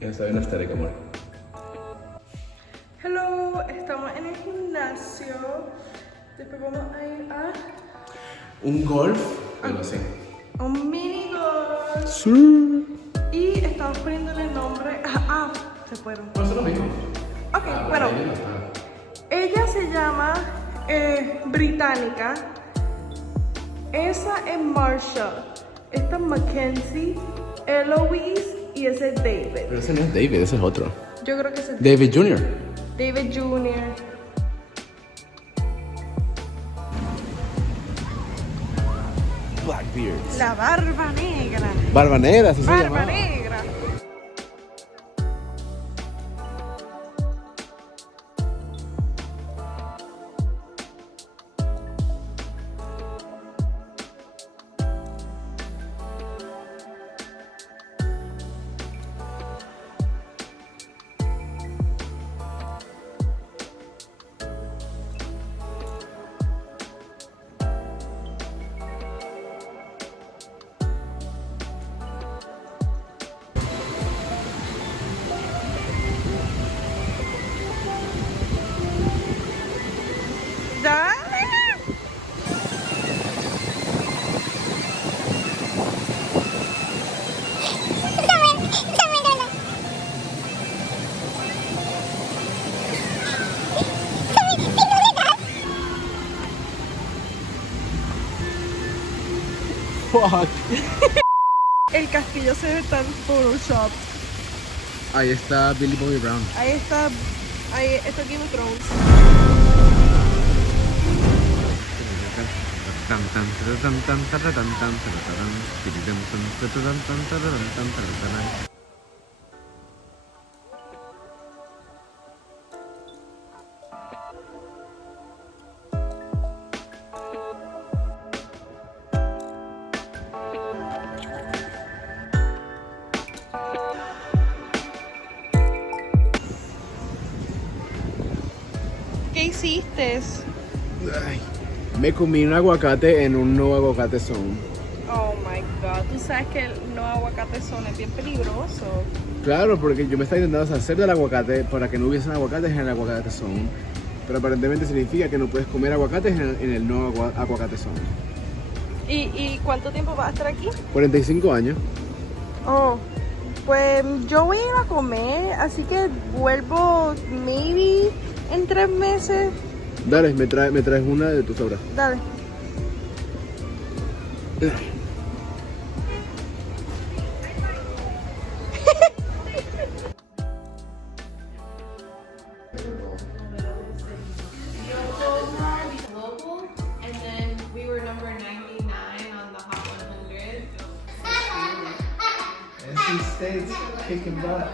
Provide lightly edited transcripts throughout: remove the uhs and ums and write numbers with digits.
Esta vez no estaré como. Hello, estamos en el gimnasio. Después vamos a ir a Un golf, pero sí. un mini golf. Sí. Y estamos poniéndole nombre. Se fueron. Pues es lo mismo. Ok, bueno. Ella se llama Británica. Esa es Marsha. Esta es Mackenzie, Eloise y ese es David. Pero ese no es David, ese es otro. Yo creo que ese es David Jr. David Jr. Blackbeards. La barba negra. Barba negra, así se Barba llama. negra. Dale. Fuck. El castillo se ve tan Photoshop. Ahí está Billy Bobby Brown. Ahí está Game of Thrones. ¿Qué hiciste? Ay, me comí un aguacate en un no aguacate zone. Oh my god, tú sabes que el no aguacate son es bien peligroso. Claro, porque yo me estaba intentando hacer del aguacate para que no hubiesen aguacates en el aguacate zone. Pero aparentemente significa que no puedes comer aguacates en el no aguacate zone. ¿Y cuánto tiempo vas a estar aquí? 45 años. Oh, pues yo voy a ir a comer, así que vuelvo maybe en 3 meses. Dale, me traes una de tus obras. Dale. Global, and then we were number 99 on the Hot 100. NC State's kicking butt.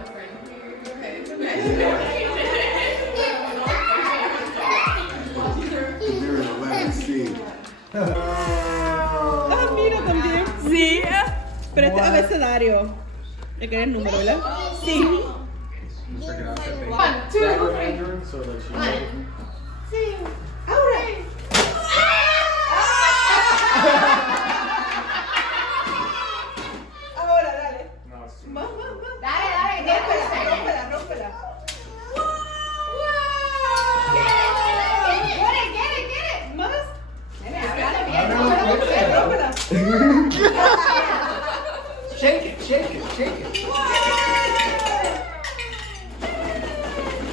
Ah, mira también. Sí. Pero este es abecedario. ¿Le querés el número, verdad? Sí. 1, 2, 3. Ahora. Ahora, dale. Más. Dale, Rómpela. Get it. Más. Rómpela. Shake it.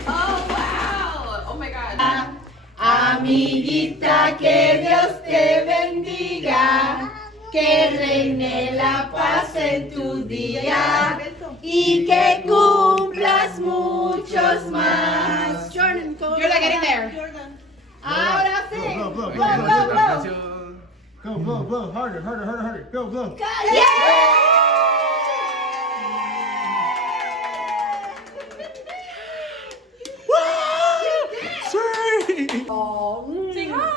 Oh, wow. Oh my God. Amiguita, que Dios te bendiga, que reine la paz en tu día y que cumplas muchos más. Jordan, You're not getting there. Jordan. Ahora sí. Blow. Go, blow, harder. Go, blow. Say hi.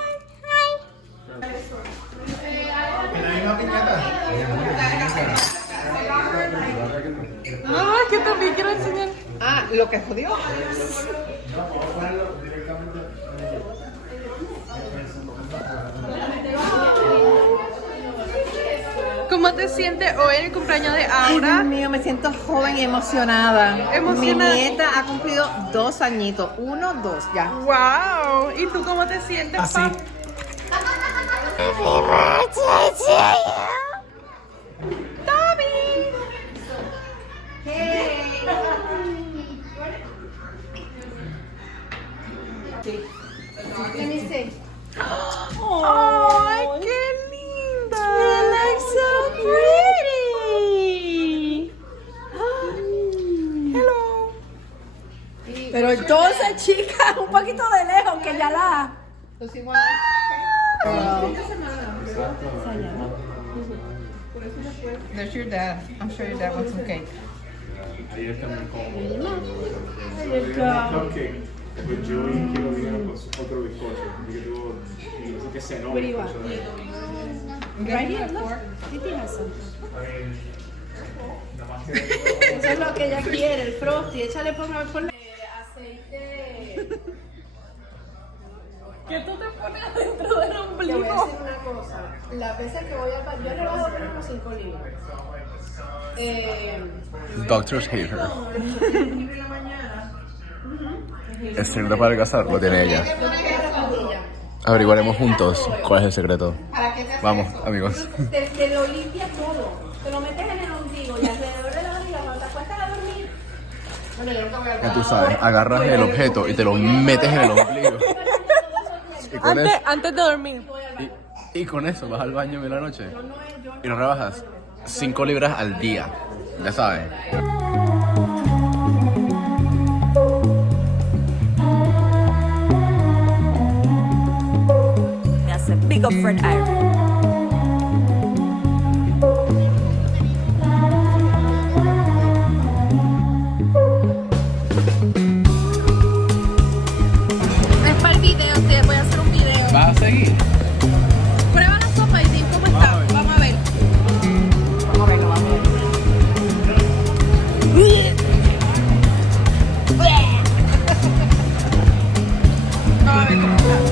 No, es que también quiero enseñar. Ah, lo que jodió. Como ¿Cómo te sientes hoy en el cumpleaños de Ay, Aura? Dios mío, me siento joven y emocionada. Emocionada. Mi nieta ha cumplido 2 añitos. 1, 2, ya. Wow. ¿Y tú cómo te sientes, Así. Pam? ¡Ay, qué linda! You look so pretty. Hello. Pero entonces, chica, un poquito de lejos, que ya la... There's your dad. I'm sure your dad wants some cake. Ayer también como cupcake. Pues yo quiero dinero con otro bizcocho. Yo digo, no sé qué cenó. Right here, look. Titi has some. Eso es lo que ella quiere, el frosty. Échale por la... aceite. ¿Qué tú te pones adentro del Te voy a ombligo? decir una cosa. Las veces que voy al baño, yo he rebajado por unos 5 libras. Doctors hate her. En la mañana. El secreto para adelgazar lo tiene ella. Averiguaremos juntos cuál es el secreto. Vamos, amigos. Te lo limpia todo. Te lo metes en el ombligo y alrededor de la barriga cuando te acuestas a dormir. Ya tú sabes, agarras el objeto y te lo metes en el ombligo. Y con eso, Antes de dormir. y con eso vas al baño en la noche y no rebajas 5 libras al día. Ya sabes. That's a big up friend Ira. Es para el video, te voy a hacer un video. ¿Vas a seguir? Prueba la sopa y dime cómo está. Vamos a ver. Vamos a ver cómo está.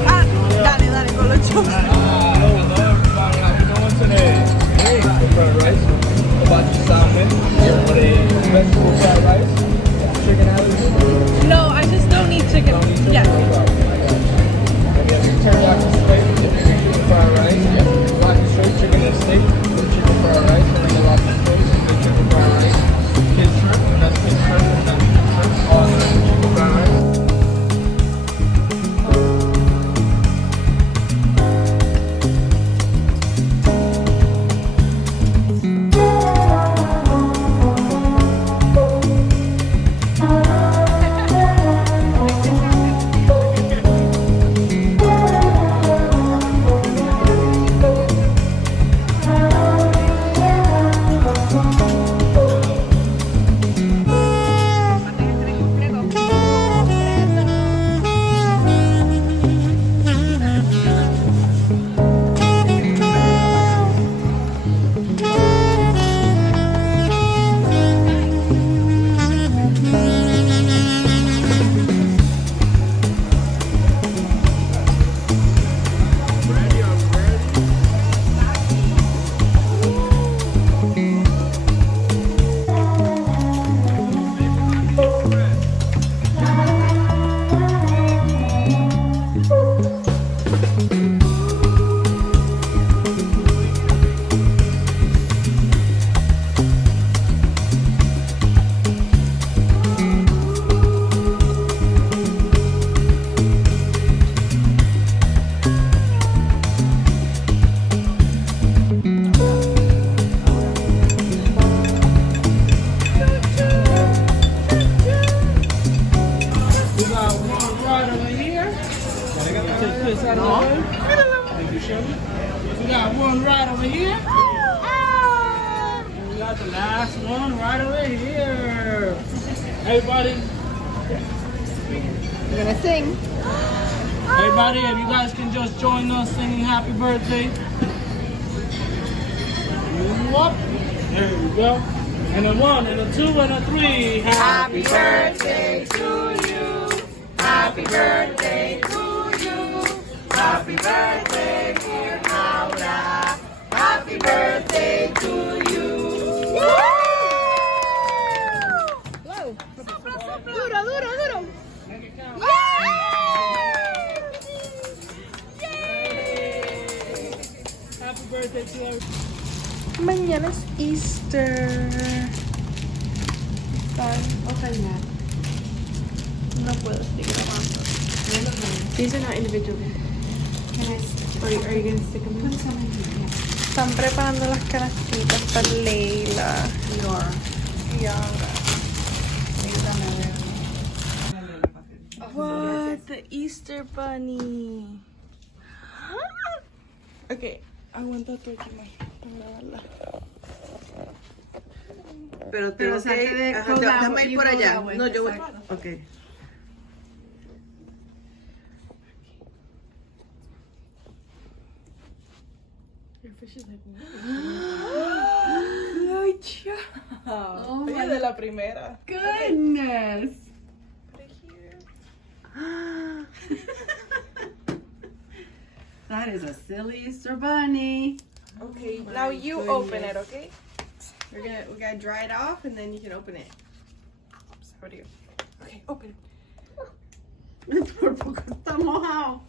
Ah, dale, con los chocos. No, I just don't need chicken. Yeah. We got one right over here. And we got the last one right over here. Everybody, We're gonna sing. everybody, if you guys can just join us singing happy birthday. Move up. There we go. And a 1, and a 2, and a 3. Happy birthday to you. Happy birthday to you. Happy birthday, dear Laura. Happy birthday to birthday to our... Mañana es Easter. No puedo, estoy grabando. These are not individual. Are you going to stick them in? Están preparando las canastitas para Leila. Y ahora. What? The Easter bunny. Okay, aguanta tu aquí, May, para grabarla. Pero tengo que... Ajá, déjame ir por allá. No, yo voy. Ok. Your fish is like, good job. Oh, oye, de la primera. Goodness. Put it here. That is a silly Easter bunny. Okay, now you open it, okay? We gotta dry it off and then you can open it. Oops, how do you? Okay, open it. Por poco está mojado.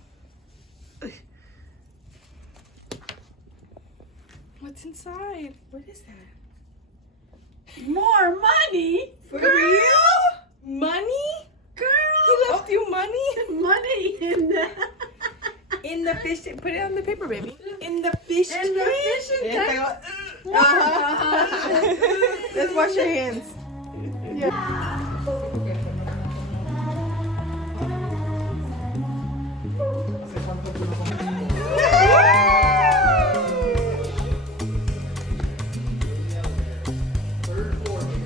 What's inside? What is that? More money? For real? Money? Girl. He left you money? Money in the... In the fish tank. Put it on the paper, baby. In the fish tank. In the fishing tank. Let's wash your hands.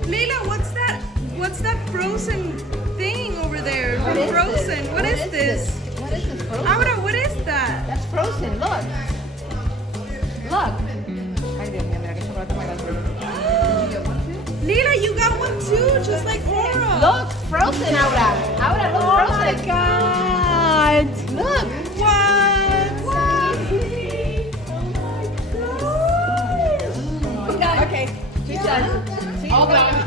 Leila, what's that frozen thing over there? Frozen. What is this? What is this, frozen? Aura, what is that? That's frozen, look. Look. Ay, Dios mío, mira qué chocolate más grande. Lila, you got one too, just like Aura. Look, frozen, Aura. Aura, look, frozen. Oh my god. Look. What? Okay. She's done. All done.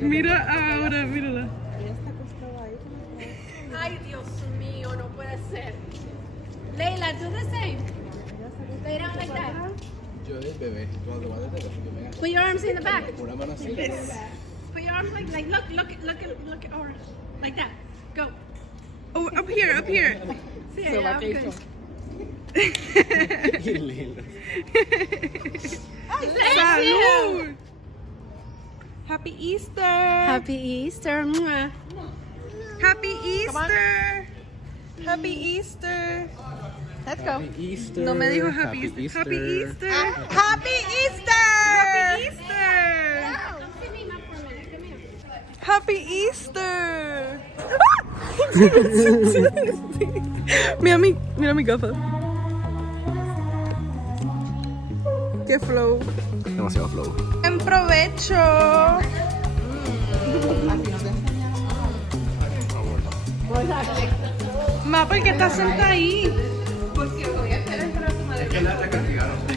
Mira ahora, mírala. Ay, Dios mío, no puede ser. Leila, do the same. Lay down like that. Yo de bebé, cuando te vas a tener, Put your arms in the back. una mano así. Put your arms like look at Aura. Like that. Go. Oh, up here. Sí, yeah, good. Qué lindo. Salud. Happy Easter. Happy Easter. Mwah. Happy Easter. Happy Easter. Let's go. Happy Easter. No me dijo Happy Easter. Happy Easter. Happy Easter. Happy Easter. Mira mi gafa. Qué flow. Demasiado flow. Buen provecho. Ma, ¿por qué estás sentada ahí? Es que la castigaron.